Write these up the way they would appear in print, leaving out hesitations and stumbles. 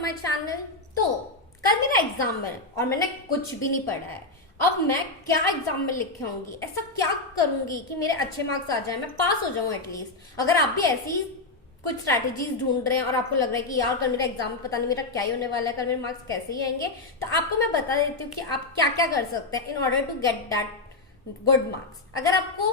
To my channel. तो कल मेरा एग्जाम है और मैंने कुछ भी नहीं पढ़ा है। अब मैं क्या एग्जाम में लिख के आऊंगी, ऐसा क्या करूंगी कि मेरे अच्छे मार्क्स आ जाए, मैं पास हो जाऊं एटलीस्ट। अगर आप भी ऐसी कुछ स्ट्रैटेजीज ढूंढ रहे हैं और आपको लग रहा है कि यार कल मेरा एग्जाम में पता नहीं मेरा क्या ही होने वाला है, कल मेरे मार्क्स कैसे ही आएंगे, तो आपको मैं बता देती हूँ कि आप क्या क्या कर सकते हैं in order to get that good marks. अगर आपको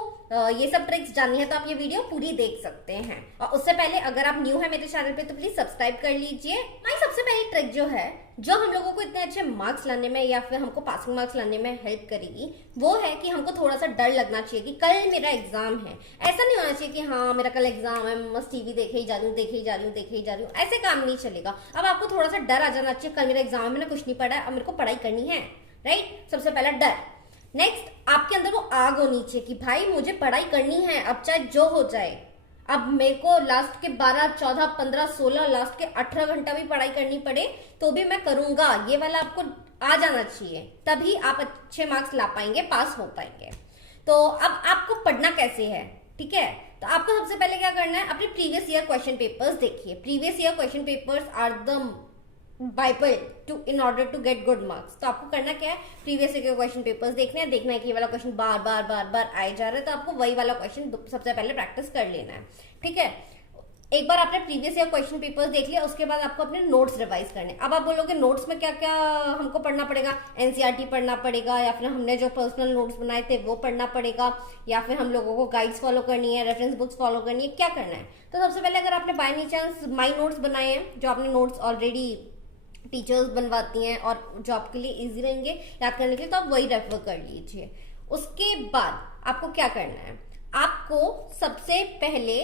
ये सब ट्रिक्स जाननी है तो आप ये वीडियो पूरी देख सकते हैं। और उससे पहले अगर आप न्यू है मेरे चैनल पे तो प्लीज सब्सक्राइब कर लीजिए। हमारी सबसे पहली ट्रिक जो है, जो हम लोगों को इतने अच्छे मार्क्स लाने में या फिर हमको पासिंग मार्क्स लाने में हेल्प करेगी, वो है कि हमको थोड़ा सा डर लगना चाहिए कि कल मेरा एग्जाम है। ऐसा नहीं होना चाहिए कि हाँ मेरा कल एग्जाम है, मस्त टीवी देखे ही जा रही हूँ, देखे ही जा रही हूँ, देखे ही जा रही हूँ, ऐसे काम नहीं चलेगा। अब आपको थोड़ा सा डर आ जाना चाहिए, कल मेरा एग्जाम है, मैंने कुछ नहीं पढ़ा है, अब मेरे को पढ़ाई करनी है, राइट। सबसे पहला डर। नेक्स्ट, आपके अंदर वो आग होनी चाहिए कि भाई मुझे पढ़ाई करनी है, अब चाहे जो हो जाए। अब मेरे को लास्ट के 12, 14, 15, 16, लास्ट के 18 घंटा भी पढ़ाई करनी पड़े तो भी मैं करूंगा, ये वाला आपको आ जाना चाहिए, तभी आप अच्छे मार्क्स ला पाएंगे, पास हो पाएंगे। तो अब आपको पढ़ना कैसे है, ठीक है। तो आपको सबसे पहले क्या करना है, अपने प्रीवियस ईयर क्वेश्चन पेपर्स देखिए। Previous year question papers are the Bible to in order to get good marks. तो आपको करना क्या है, प्रीवियस ईयर के क्वेश्चन पेपर्स देखने हैं, देखना है कि ये वाला क्वेश्चन बार बार बार बार आए जा रहा है, तो आपको वही वाला क्वेश्चन सबसे पहले प्रैक्टिस कर लेना है, ठीक है। एक बार आपने प्रीवियस ईयर क्वेश्चन पेपर्स देख लिया, उसके बाद आपको अपने नोट्स रिवाइज करने। अब आप बोलोगे नोट्स में क्या क्या हमको पढ़ना पड़ेगा, एनसीईआरटी पढ़ना पड़ेगा, या फिर हमने जो पर्सनल नोट्स बनाए थे वो पढ़ना पड़ेगा, या फिर हम लोगों को गाइड्स फॉलो करनी है, रेफरेंस बुक्स फॉलो करनी है, क्या करना है। तो सबसे पहले अगर आपने by any chance my notes बनाए हैं, जो आपने नोट्स ऑलरेडी टीचर्स बनवाती हैं और जो आपके लिए इजी रहेंगे याद करने के लिए, तो आप वही रेफर कर लीजिए। उसके बाद आपको क्या करना है, आपको सबसे पहले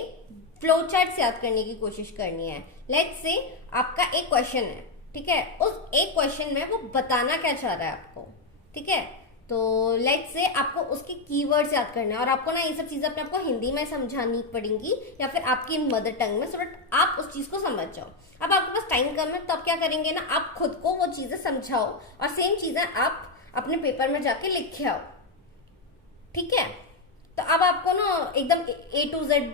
फ्लो चार्ट से याद करने की कोशिश करनी है। लेट्स से आपका एक क्वेश्चन है, ठीक है, उस एक क्वेश्चन में वो बताना क्या चाह रहा है आपको, ठीक है। तो लेट्स से आपको उसके कीवर्ड्स याद करना है, और आपको ना ये सब चीजें अपने आपको हिंदी में समझानी पड़ेंगी या फिर आपकी मदर टंग में, सो दैट आप उस चीज को समझ जाओ। अब आपके पास टाइम कम है तो आप क्या करेंगे ना, आप खुद को वो चीजें समझाओ और सेम चीजें आप अपने पेपर में जाके लिख के आओ, ठीक है। तो अब आपको ना एकदम A to Z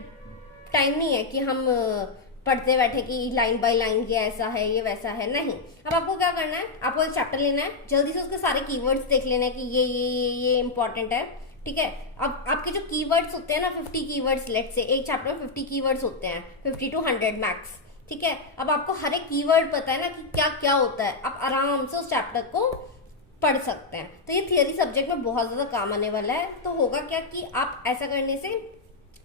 टाइम नहीं है कि हम पढ़ते बैठे कि लाइन बाय लाइन ये ऐसा है ये वैसा है, नहीं। अब आपको क्या करना है, आपको एक चैप्टर लेना है, जल्दी से उसके सारे कीवर्ड्स देख लेना है कि ये इंपॉर्टेंट है, ठीक है। अब आपके जो कीवर्ड्स होते हैं ना, 50 कीवर्ड्स, लेट्स से एक चैप्टर में 50 कीवर्ड्स होते हैं, 50 to 100 मैक्स, ठीक है। अब आपको हर एक कीवर्ड पता है ना कि क्या क्या होता है, आप आराम से उस चैप्टर को पढ़ सकते हैं। तो ये थियरी सब्जेक्ट में बहुत ज्यादा काम आने वाला है। तो होगा क्या कि आप ऐसा करने से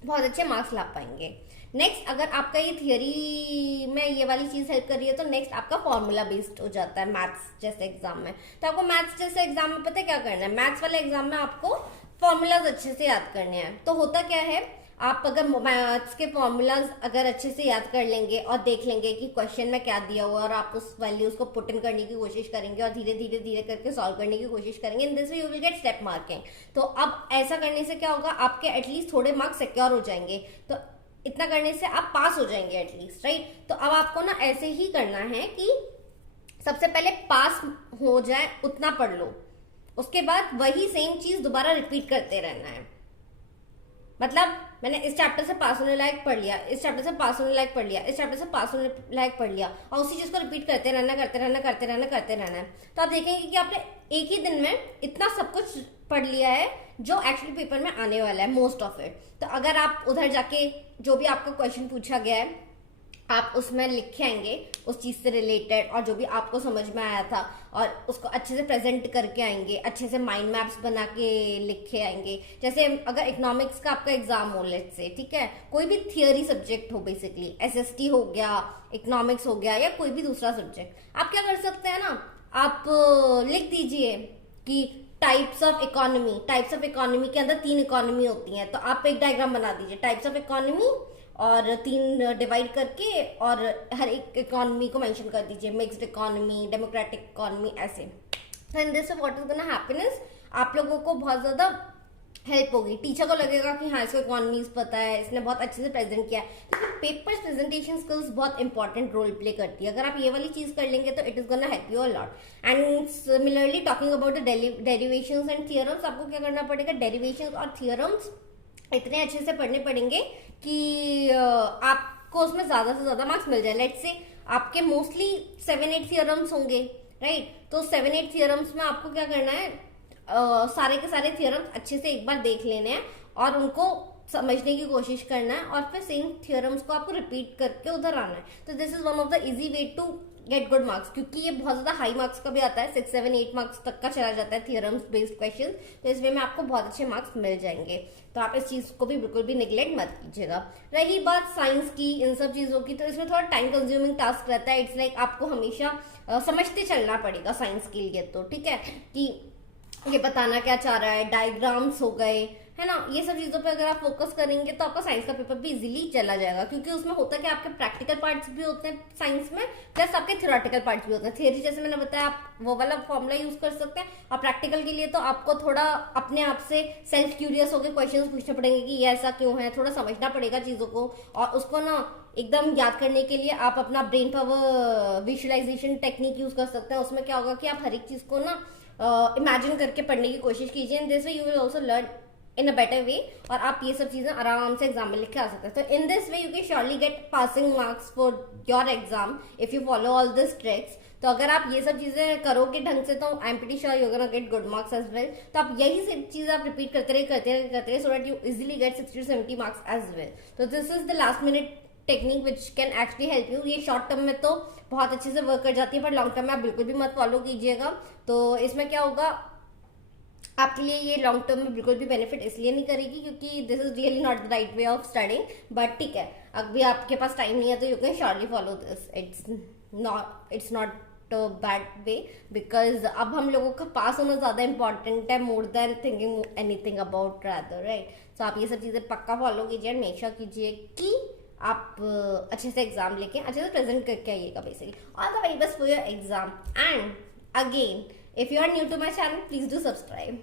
बहुत अच्छे मार्क्स ला पाएंगे। नेक्स्ट, अगर आपका ये थियरी में ये वाली चीज हेल्प कर रही है तो नेक्स्ट आपका फॉर्मूला बेस्ड हो जाता है मैथ्स जैसे एग्जाम में। तो आपको मैथ्स जैसे एग्जाम में पता है क्या करना है, मैथ्स वाले एग्जाम में आपको फॉर्मूलाज अच्छे से याद करने हैं। तो होता क्या है, आप अगर मैथ्स के फॉर्मूलाज अगर अच्छे से याद कर लेंगे और देख लेंगे कि क्वेश्चन में क्या दिया हुआ, और आप उस वैल्यूज को पुट इन करने की कोशिश करेंगे और धीरे धीरे धीरे करके सॉल्व करने की कोशिश करेंगे, in this way you will get step marking. तो अब ऐसा करने से क्या होगा, आपके एटलीस्ट थोड़े मार्क्स सिक्योर हो जाएंगे। तो इतना करने से आप पास हो जाएंगे एटलीस्ट, राइट। तो अब आपको ना ऐसे ही करना है कि सबसे पहले पास हो जाए उतना पढ़ लो, उसके बाद वही सेम चीज दोबारा रिपीट करते रहना है। मतलब मैंने इस चैप्टर से पास होने लायक पढ़ लिया, इस चैप्टर से पास होने लायक पढ़ लिया, इस चैप्टर से पास होने लायक पढ़ लिया, और उसी चीज को रिपीट करते रहना, करते रहना, करते रहना, करते रहना है। तो आप देखेंगे कि आपने एक ही दिन में इतना सब कुछ पढ़ लिया है जो एक्चुअली पेपर में आने वाला है, मोस्ट ऑफ इट। तो अगर आप उधर जाके जो भी आपका क्वेश्चन पूछा गया है आप उसमें लिख के आएंगे उस चीज से रिलेटेड, और जो भी आपको समझ में आया था, और उसको अच्छे से प्रेजेंट करके आएंगे, अच्छे से माइंड मैप्स बना के लिख के आएंगे। जैसे अगर इकोनॉमिक्स का आपका एग्जाम हो लेट्स से, ठीक है, कोई भी थियरी सब्जेक्ट हो, बेसिकली एसएसटी हो गया, इकोनॉमिक्स हो गया, या कोई भी दूसरा सब्जेक्ट, आप क्या कर सकते हैं ना, आप लिख दीजिए कि types of economy, types of economy के अंदर 3 इकोनॉमी होती हैं। तो आप एक डायग्राम बना दीजिए टाइप्स ऑफ इकोनॉमी, और 3 डिवाइड करके, और हर एक इकोनॉमी को मेंशन कर दीजिए, मिक्स्ड इकोनॉमी, डेमोक्रेटिक इकोनॉमी, ऐसे। In this what is gonna happen is, आप लोगों को बहुत ज्यादा हेल्प होगी। टीचर को लगेगा कि हाँ इसको इकोनॉमीज पता है, इसने बहुत अच्छे से प्रेजेंट किया है। क्योंकि पेपर्स प्रेजेंटेशन स्किल्स बहुत इंपॉर्टेंट रोल प्ले करती है। अगर आप ये वाली चीज कर लेंगे तो it is gonna help you a lot. And similarly talking about the derivations and theorems, आपको क्या करना पड़ेगा, डेरिवेशंस और थियरम्स इतने अच्छे से पढ़ने पड़ेंगे कि आप आपको उसमें ज्यादा से ज्यादा मार्क्स मिल जाए। लेट्स से आपके मोस्टली 7-8 थियरम्स होंगे, राइट? तो 7-8 थियरम्स में आपको क्या करना है, सारे के सारे थियरम्स अच्छे से एक बार देख लेने हैं और उनको समझने की कोशिश करना है, और फिर सेम थियरम्स को आपको रिपीट करके उधर आना है। तो this is one of the easy way to get good marks, क्योंकि ये बहुत ज्यादा हाई मार्क्स का भी आता है, 6, 7, 8 मार्क्स तक का चला जाता है थियरम्स बेस्ड क्वेश्चन। तो इस वे में आपको बहुत अच्छे मार्क्स मिल जाएंगे। तो आप इस चीज को भी बिल्कुल भी निगलेक्ट मत कीजिएगा। रही बात साइंस की, इन सब चीजों की, तो इसमें थोड़ा टाइम कंज्यूमिंग टास्क रहता है। इट्स लाइक आपको हमेशा समझते चलना पड़ेगा साइंस के लिए। तो ठीक है कि ये बताना क्या चाह रहा है, डायग्राम्स हो गए, है ना, ये सब चीजों पे अगर आप फोकस करेंगे तो आपका साइंस का पेपर भी इजीली चला जाएगा। क्योंकि उसमें होता है कि आपके प्रैक्टिकल पार्ट्स भी होते हैं साइंस में, प्लस आपके थ्योरेटिकल पार्ट्स भी होते हैं। थियरी जैसे मैंने बताया आप वो वाला फॉर्मूला यूज कर सकते हैं, और प्रैक्टिकल के लिए तो आपको थोड़ा अपने आप से सेल्फ क्यूरियस होकर क्वेश्चन पूछने पड़ेंगे कि ये ऐसा क्यों है, थोड़ा समझना पड़ेगा चीजों को, और उसको ना एकदम याद करने के लिए आप अपना brain power visualisation technique use कर सकते हैं। उसमें क्या होगा कि आप हर एक चीज को ना इमेजिन करके पढ़ने की कोशिश कीजिए, and this way you will also learn in a better way, और आप ये सब चीजें आराम से एग्जाम में लिख के आ सकते हैं। तो in this way you can surely gate passing marks for your exam if you follow all this tricks. तो अगर आप ये सब चीजें करोगे ढंग से, तो I am pretty sure you gonna get good marks as well. तो आप यही सब चीजें आप रिपीट करते रहे so that you easily get 60 to 70 marks as well. तो this is the last minute technique which can actually help you. ये शॉर्ट टर्म में तो बहुत अच्छे से वर्क कर जाती है, पर लॉन्ग टर्म में आप बिल्कुल भी मत फॉलो कीजिएगा। तो इसमें क्या होगा, आपके लिए ये लॉन्ग टर्म में बिल्कुल भी बेनिफिट इसलिए नहीं करेगी क्योंकि this is really not the right way of studying. But ठीक है, अभी आपके पास टाइम नहीं है तो you can surely follow this. It's not bad way, because अब हम लोगों का पास होना ज्यादा इंपॉर्टेंट है more than thinking anything about rather, right? तो आप ये सब चीजें पक्का फॉलो कीजिए एंड मेक श्योर कीजिए कि आप अच्छे से एग्जाम लेके अच्छे से प्रेजेंट करके आइएगा basically. All the very best for your exam, and again if you are new to my channel, please do subscribe.